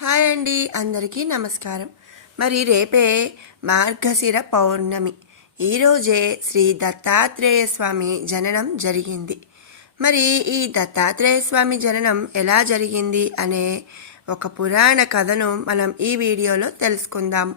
Hi అండి అందరికీ నమస్కారం. మరి రేపే మార్గశిర పౌర్ణమి. ఈరోజే శ్రీ దత్తాత్రేయ స్వామి జననం జరిగింది. మరి ఈ దత్తాత్రేయ స్వామి జననం ఎలా జరిగింది అనే ఒక పురాణ కథను మనం ఈ వీడియోలో తెలుసుకుందాం.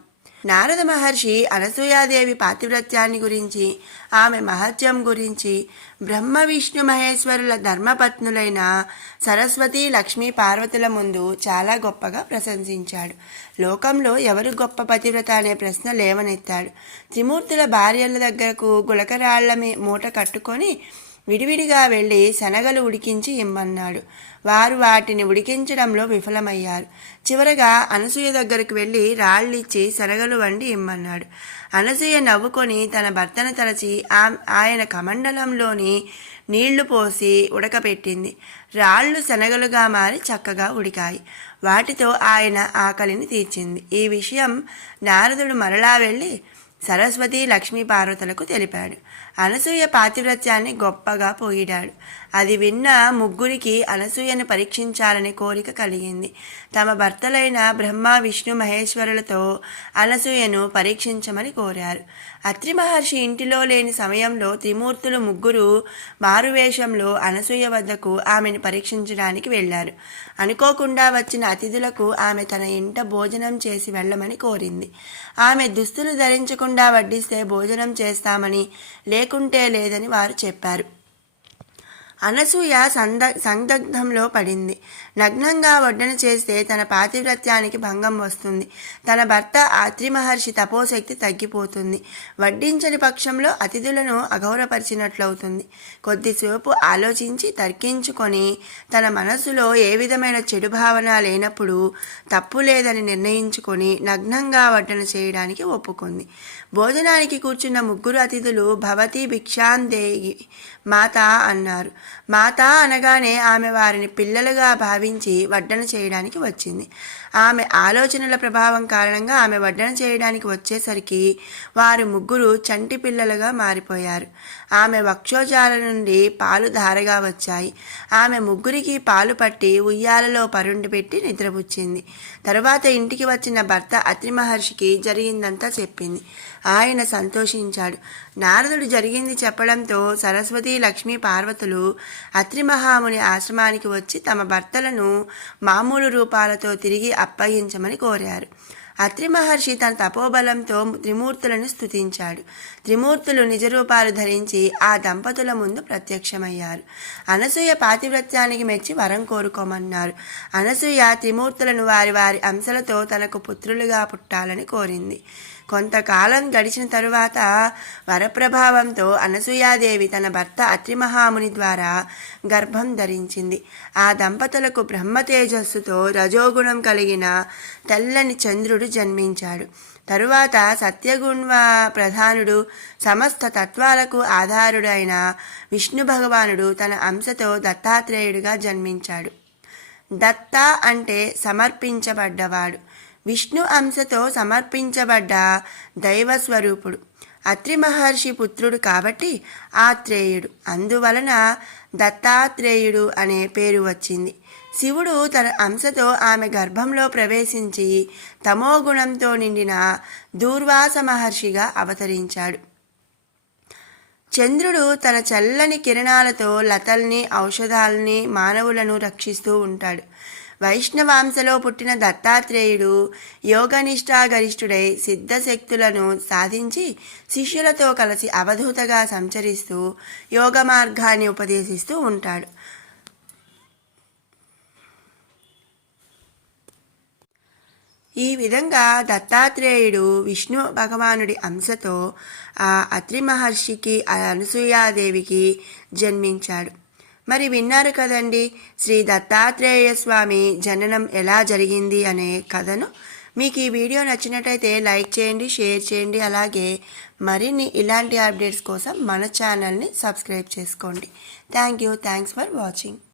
నారద మహర్షి అనసూయాదేవి పాతివ్రత్యాన్ని గురించి ఆమె మహత్యం గురించి బ్రహ్మ విష్ణు మహేశ్వరుల ధర్మపత్నులైన సరస్వతి లక్ష్మీ పార్వతుల ముందు చాలా గొప్పగా ప్రశంసించాడు. లోకంలో ఎవరు గొప్ప పతివ్రత అనే ప్రశ్న లేవనెత్తాడు. త్రిమూర్తుల భార్యల దగ్గరకు గులకరాళ్ళ మూట కట్టుకొని విడివిడిగా వెళ్ళి శనగలు ఉడికించి ఇమ్మన్నాడు. వారు వాటిని ఉడికించడంలో విఫలమయ్యారు. చివరగా అనసూయ దగ్గరకు వెళ్ళి రాళ్ళిచ్చి శనగలు వండి ఇమ్మన్నాడు. అనసూయ నవ్వుకొని తన భర్తను తలచి ఆయన కమండలంలోని నీళ్ళు పోసి ఉడకపెట్టింది. రాళ్ళు శనగలుగా మారి చక్కగా ఉడికాయి. వాటితో ఆయన ఆకలిని తీర్చింది. ఈ విషయం నారదుడు మరలా వెళ్ళి సరస్వతి లక్ష్మీ పార్వతులకు తెలిపాడు. అనసూయ పాతివ్రత్యాన్ని గొప్పగా పొగిడాడు. అది విన్న ముగ్గురికి అనసూయను పరీక్షించాలనే కోరిక కలిగింది. తమ భర్తలైన బ్రహ్మ విష్ణు మహేశ్వరులతో అనసూయను పరీక్షించమని కోరారు. అత్రి మహర్షి ఇంటిలో లేని సమయంలో త్రిమూర్తులు ముగ్గురు మారువేషంలో అనసూయ వద్దకు ఆమెను పరీక్షించడానికి వెళ్ళారు. అనుకోకుండా వచ్చిన అతిథులకు ఆమె తన ఇంట భోజనం చేసి వెళ్ళమని కోరింది. ఆమె దుస్తులు ధరించకుండా వడ్డిస్తే భోజనం చేస్తామని లేకుంటే లేదని వారు చెప్పారు. అనసూయ సంద సందగ్ధంలో పడింది. నగ్నంగా వడ్డన చేస్తే తన పాతివ్రత్యానికి భంగం వస్తుంది. తన భర్త ఆత్రి మహర్షి తపోశక్తి తగ్గిపోతుంది. వడ్డించని పక్షంలో అతిథులను అగౌరపరిచినట్లవుతుంది కొద్దిసేపు ఆలోచించి తర్కించుకొని తన మనసులో ఏ విధమైన చెడు భావన లేనప్పుడు తప్పు లేదని నిర్ణయించుకొని నగ్నంగా వడ్డన చేయడానికి ఒప్పుకుంది. భోజనానికి కూర్చున్న ముగ్గురు అతిథులు భవతి భిక్షాందేయి మాత అన్నారు. మాత అనగానే ఆమె వారిని పిల్లలుగా భావించి వడ్డన చేయడానికి వచ్చింది. ఆమె ఆలోచనల ప్రభావం కారణంగా ఆమె వడ్డన చేయడానికి వచ్చేసరికి వారు ముగ్గురు చంటి పిల్లలుగా మారిపోయారు. ఆమె వక్షోజాల నుండి పాలు ధారగా వచ్చాయి. ఆమె ముగ్గురికి పాలు పట్టి ఉయ్యాలలో పరుండి పెట్టి నిద్రపుచ్చింది. తరువాత ఇంటికి వచ్చిన భర్త అత్రి మహర్షికి జరిగిందంతా చెప్పింది. ఆయన సంతోషించాడు. నారదుడు జరిగింది చెప్పడంతో సరస్వతి లక్ష్మీ పార్వతులు అత్రి మహాముని ఆశ్రమానికి వచ్చి తమ భర్తలను మామూలు రూపాలతో తిరిగి అప్పగించమని కోరారు. అత్రి మహర్షి తన తపోబలంతో త్రిమూర్తులను స్తుతించాడు. త్రిమూర్తులు నిజరూపాలు ధరించి ఆ దంపతుల ముందు ప్రత్యక్షమయ్యారు. అనసూయ పాతివ్రత్యానికి మెచ్చి వరం కోరుకోమన్నారు. అనసూయ త్రిమూర్తులను వారి వారి అంశలతో తనకు పుత్రులుగా పుట్టాలని కోరింది. కొంతకాలం గడిచిన తరువాత వరప్రభావంతో అనసూయాదేవి తన భర్త అత్రిమహాముని ద్వారా గర్భం ధరించింది. ఆ దంపతులకు బ్రహ్మ తేజస్సుతో రజోగుణం కలిగిన తెల్లని చంద్రుడు జన్మించాడు. తరువాత సత్యగుణ్వ ప్రధానుడు సమస్త తత్వాలకు ఆధారుడైన విష్ణు భగవానుడు తన అంశతో దత్తాత్రేయుడిగా జన్మించాడు. దత్త అంటే సమర్పించబడ్డవాడు. విష్ణు అంశతో సమర్పించబడ్డ దైవ స్వరూపుడు అత్రి మహర్షి పుత్రుడు కాబట్టి ఆత్రేయుడు. అందువలన దత్తాత్రేయుడు అనే పేరు వచ్చింది. శివుడు తన అంశతో ఆమె గర్భంలో ప్రవేశించి తమోగుణంతో నిండిన దూర్వాస మహర్షిగా అవతరించాడు. చంద్రుడు తన చల్లని కిరణాలతో లతల్ని ఔషధాలని మానవులను రక్షిస్తూ ఉంటాడు. వైష్ణవాంశలో పుట్టిన దత్తాత్రేయుడు యోగనిష్టాగరిష్ఠుడై సిద్ధశక్తులను సాధించి శిష్యులతో కలిసి అవధూతగా సంచరిస్తూ యోగ మార్గాన్ని ఉపదేశిస్తూ ఉంటాడు. ఈ విధంగా దత్తాత్రేయుడు విష్ణు భగవానుడి అంశతో ఆ అత్రి మహర్షికి అనసూయాదేవికి జన్మించాడు. మరి విన్నారు కదండి. శ్రీ దత్తాత్రేయ స్వామి జననం ఎలా జరిగింది అనే కథను. మీకు ఈ వీడియో నచ్చినట్టయితే లైక్ చేయండి షేర్ చేయండి. అలాగే మరిన్ని ఇలాంటి అప్డేట్స్ కోసం మన ఛానల్ని సబ్స్క్రైబ్ చేసుకోండి. Thank you. Thanks for watching.